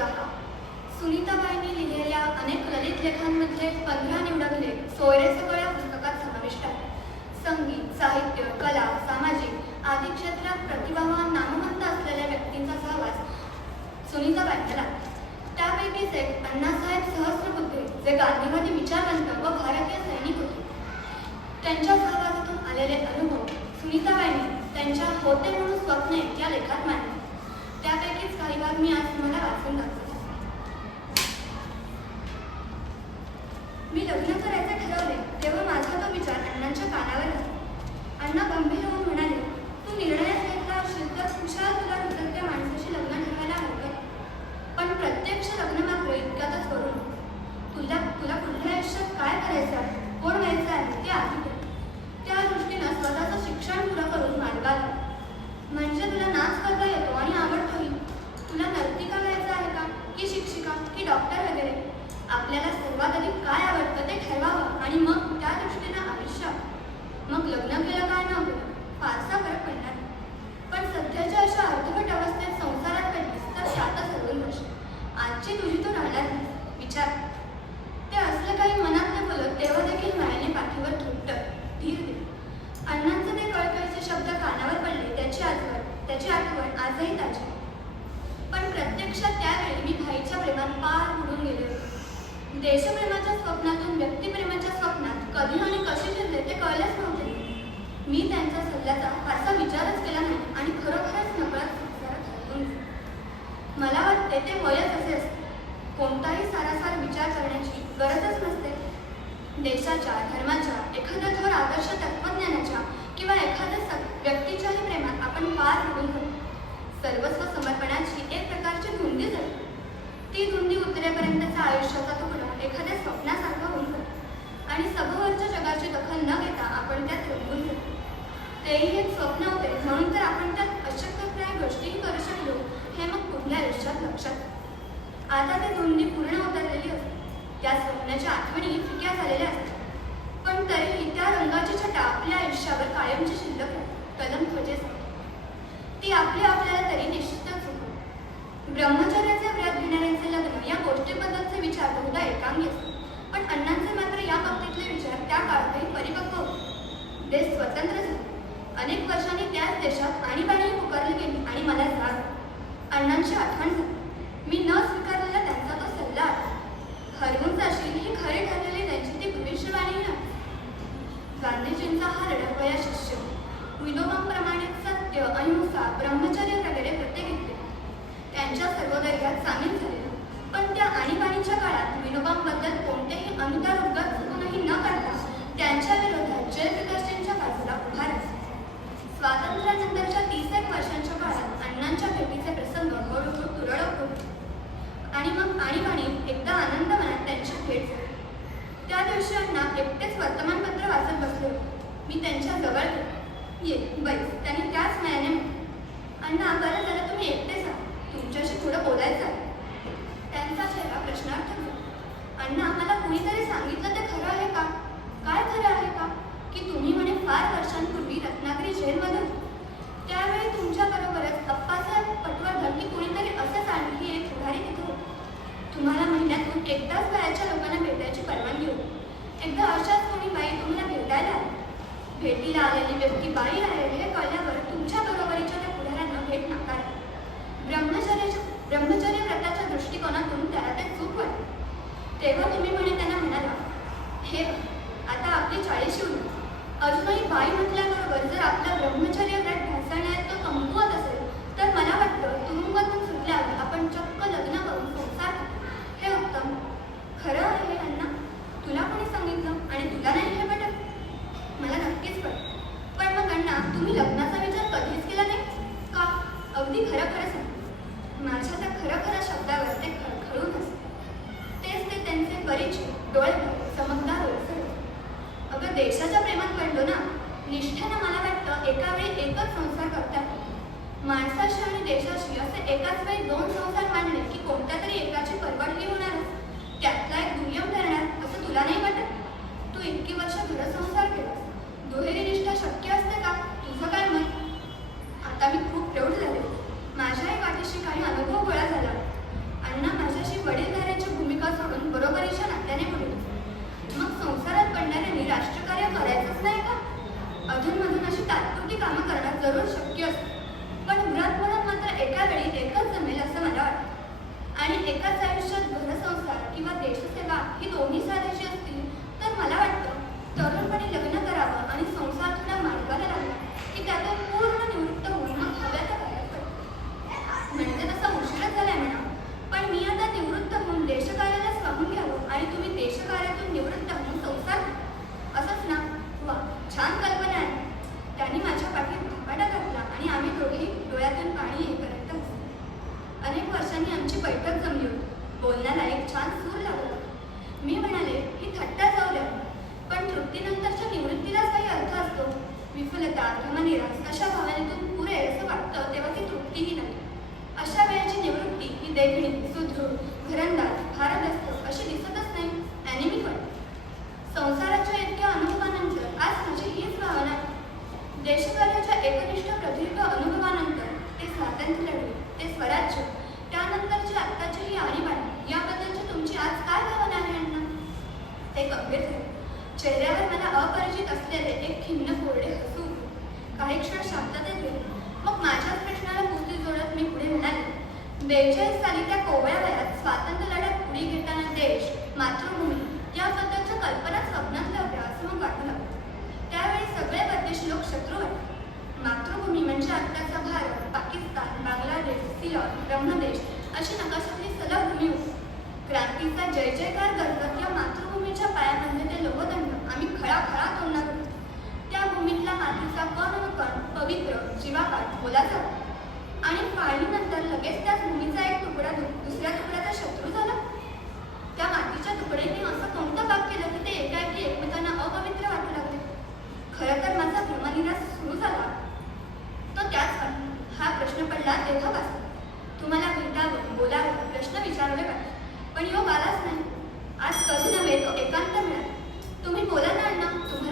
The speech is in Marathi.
दहा सुनीताबाईंनी लिहिलेल्या अनेक ललित लेखांमध्ये पंधरा निवडकले सोयरे सगळ्या पुस्तकात समाविष्ट आहे संगीत साहित्य कला सामाजिक आदी क्षेत्रात प्रतिभावान नामवंत असलेल्या व्यक्तींचा सहवास सुनीताबाईंना लागतो. त्यापैकीच एक अण्णासाहेब सहस्रबुद्धे जे गांधीवादी विचारवंत व भारतीय सैनिक होते. त्यांच्या सहवासातून आलेले अनुभव सुनीताबाईंनी त्यांच्या होते म्हणून स्वप्ने या लेखात मांडले. त्यापैकीच काही भाग मी आज तुम्हाला वाचून दाखवतो. मी लग्न करायचं ठरवले तेव्हा माझा तो विचार अण्णांच्या कानावर अण्णा गंभीर होऊन म्हणाले तू निर्णयच घेतला असशील तर खुशाल तुला त्या माणसाशी लग्न ठरवायला हवं पण प्रत्यक्ष लग्न मात्र इतक्यातच करू नको. तुला तुला पुढल्या आयुष्यात काय करायचं आहे कोण व्हायचं आहे ते आधी कर. त्या दृष्टीनं स्वतःचं शिक्षण पुरं करून मार्गाला लाग. म्हणजे तुला नाच करता येतो आणि आवडतोही तुला नर्तिका व्हायचं आहे का की शिक्षिका की डॉक्टर वगैरे आपल्याला सर्वात आधी काय आवडतं ते ठरवावं आणि मग त्या दृष्टीनं आयुष्य मग लग्न केलं काय ना? फारसा फरक पडणार पण सध्याच्या अशा अर्धवट अवस्थेत संसारात पडलीस तर शाता हरवून बसशील आजची तुझी तू राहणार विचार. ते असलं काही मनात न बोलत तेव्हा देखील मायाने पाठीवर थोपट धीर दे. अण्णांचे ते कळकळीचे शब्द कानावर पडले त्याची आठवण त्याची आठवण आजही ताजी. पण प्रत्यक्षात त्यावेळी मी भाईच्या प्रेमात पार उडून गेले होते. देशप्रेमाच्या स्वप्नातून व्यक्तिप्रेमाच्या स्वप्नात कधी आणि मी त्यांच्या सल्ल्याचा फारसा विचारच केला नाही आणि खरोखरच नकळत संसारात हरवून मला वाटते ते वयच असे असते. कोणताही सारासार विचार करण्याची गरजच नसते. देशाच्या धर्माच्या एखाद्या थोर आदर्श तत्वज्ञानाच्या किंवा एखाद्या व्यक्तीच्याही प्रेमात आपण पार बुडून होतो सर्वस्व समर्पणाची एक प्रकारची धुंदी जाते ती धुंदी उतरेपर्यंतचा आयुष्याचा तुकडा एखाद्या स्वप्नासारखा होऊन जातो. आणि सभोवरच्या जगाची दखल न घेता आपण त्यात रंगून जातो तेही एक स्वप्न होते. म्हणून तर आपण त्यात अशक्यप्राय गोष्टीही करू शकलो. हे मग पुढल्या आयुष्यात लक्षात आता ते धुंदी पूर्ण उतरलेली असते. त्या स्वप्नाच्या आठवणी फिक्या झालेल्या असतात. पण तरीही त्या रंगाची छटा आपल्या आयुष्यावर कायमची शिल्लक कलम ध्वजेसारखी ती आपली आपल्याला तरी निश्चितच चुकवते ब्रह्मचर्याचे व्रत घेणाऱ्यांचे लग्न या गोष्टी विचार बहुधा एकांगी असतात पण अण्णांचे मात्र या बाबतीतले विचार त्या काळातही परिपक्व होते देश स्वतंत्र झाले अनेक वर्षांनी त्याच देशात आणीबाणी पुकारली गेली आणि मला जाग अण्णांची आठवण झाली. मी न स्वीकारलेला त्यांचा तो सल्ला हरवून जाशील ही खरी ठरलेली त्यांची ती भविष्यवाणी ना गांधीजींचा हा रडकवया शिष्य विनोबांप्रमाणे सत्य अहिंसा ब्रह्मचर्य वगैरे प्रत्येक घेतले. त्यांच्या सर्वोदर्यात सामील झाले पण त्या आणीबाणीच्या काळात विनोबांबद्दल कोणतेही अनुदार उद्गार चुकूनही न करता त्यांच्या विरोधात जयप्रकाशजींच्या बाजूला उभा राहिला. स्वातंत्र्यानंतरच्या तीस एक वर्षांच्या काळात अण्णांच्या भेटीचे प्रसंग हळूहळू तुरळक होते आणि मग आणीबाणी एकदा आनंद मनात त्यांची भेट झाली. त्या दिवशी अण्णा एकटेच वर्तमानपत्र वाचत बसले होते. मी त्यांच्या जवळ ये बैस त्यांनी त्याच मयाने अण्णा बरं झालं तुम्ही एकटेच आहात तुमच्याशी थोडं बोलायचं आहे. त्यांचा चेहरा प्रश्नार्थ अण्णा मला कुणीतरी सांगितलं ते खरं आहे का? काय खरं आहे का? की तुम्ही म्हणे फार वर्षांपूर्वी रत्नागिरी जेलमध्ये त्यावेळी तुमच्या बरोबरच अप्पासाहेब पटवर्धन की कोणीतरी असंच आणखी एक पुढारी तिथे होते तुम्हाला महिन्यातून एकदाच बाहेरच्या लोकांना भेटायची परवानगी होती. एकदा अशाच कोणी बाई तुम्हाला भेटायला भेटीला आलेली व्यक्ती बाई आहे हे कळल्यावर तुमच्या बरोबरीच्या त्या पुढाऱ्यांना भेट नाकारली ब्रह्मचर्याच्या ब्रह्मचर्य व्रताच्या दृष्टिकोनातून त्याला ते चूक वाटली तेव्हा तुम्ही म्हणे त्यांना म्हणाला हे बघ, आता आपली चाळीशी उलट अजूनही बाई म्हटल्याबरोबर जर आपलं ब्रह्मचर्य व्रत ढासळण्यात तो कमकुवत असेल तर मला वाटतं तुरुंगातून सुटल्यावर आपण चक्क लग्न करून संसार करू. हे उत्तम खरं आहे हे अण्णा तुला कोणी सांगितलं आणि तुला नाही हे पटत मला नक्कीच पटत पण मग तुम्ही लग्नाचा विचार कधीच केला नाही? का? अगदी खरं खरं सांग माझ्या त्या खरं खरं शब्दावर ते खळखळून असते तेच ते त्यांचे परिचय डोळे चमकदार ओळखले. अगं देशाच्या प्रेमात पडलो ना? निष्ठेनं मला वाटतं एका वेळी एकच संसार करता माणसाशी आणि देशाशी असे एकाच वेळी दोन संसार मांडले की कोणत्या तरी एकाची परवानगी होणार त्यातला एक दुय्यम ठरणार असं तुला नाही वाटत? तू इतकी वर्ष घरसंसार केलास. दुहेरी निष्ठा शक्य त्याची वडीलधाऱ्याची भूमिका सोडून बरोबरीच्या नात्याने म्हणून मग संसारात पडणाऱ्यांनी राष्ट्रकार्य करायचंच नाही का? अधूनमधून अशी तात्पुरती कामं करणं जरूर शकतो बोलण्याला छान सूर लागला मी म्हणाले ही थट्टा जाऊ पण तृप्तीनंतरच्या निवृत्तीलाच काही अर्थ असतो. विफलता किंवा निराश अशा भावनेतून पुरे असं वाटतं तेव्हा ती तृप्तीही नाही. अशा वेळेची निवृत्ती ही देखणी सुदृढ घरा भारदस्त अशी दिसतच नाही ॲनिमिक वाटते संसाराच्या इतक्या अनुभवानंतर आज माझी हीच भावना आहे. देशकार्याच्या एकनिष्ठ प्रदीर्घ अनुभवानंतर ते स्वातंत्र्य लढवे ते स्वराज्य त्यानंतरची आत्ताची ही आणीबाणी याबद्दलची तुमची आज काय भावना आहे अण्णा ते गंभीर झाले चेहऱ्यावर मला अपरिचित असलेले एक खिन्न कोरडे हसू होते. काही क्षण शांततेत गेले मग माझ्याच प्रश्नाला पुरती जोडत मी पुढे म्हणाले बेचाळीस साली त्या कोवळ्या वयात स्वातंत्र्य लढ्यात उडी घेताना देश मातृभूमी याबद्दलच्या कल्पना स्वप्नात लावल्या असं मग वाटू लागलं त्यावेळी सगळे परदेश लोक शत्रू होते. मातृभूमी म्हणजे आत्ताचा भारत पाकिस्तान बांगलादेश सिलॉन ब्रह्मदेश अशी नकाशातली सलग भूमी होती. क्रांतीचा जय जयकार करत या मातृभूमीच्या पायामध्ये ते लोहदंड आम्ही खळाखळा तोडणार होतो. त्या भूमीतला मातीचा कण व कण पवित्र जीवापाठ बोला जातो. फाळणीनंतर लगेच त्याच भूमीचा एक तुकडा दुसऱ्या तुकड्याचा शत्रू झाला. त्या मातीच्या तुकड्यांनी असं कोणतं भाग केलं की ते एकाएकी एकमेकांना अपवित्र वाटू लागले? खरं तर माझा भ्रमनिरास सुरू झाला. तो त्याच हा प्रश्न पडला तेव्हा तुम्हाला भेटावं बोलावं प्रश्न विचारले पाहिजे पण यो बालाच नाही. आज कधी नव्हे तो एकांत मिळाला. तुम्ही बोला ना अण्णा तुम्हाला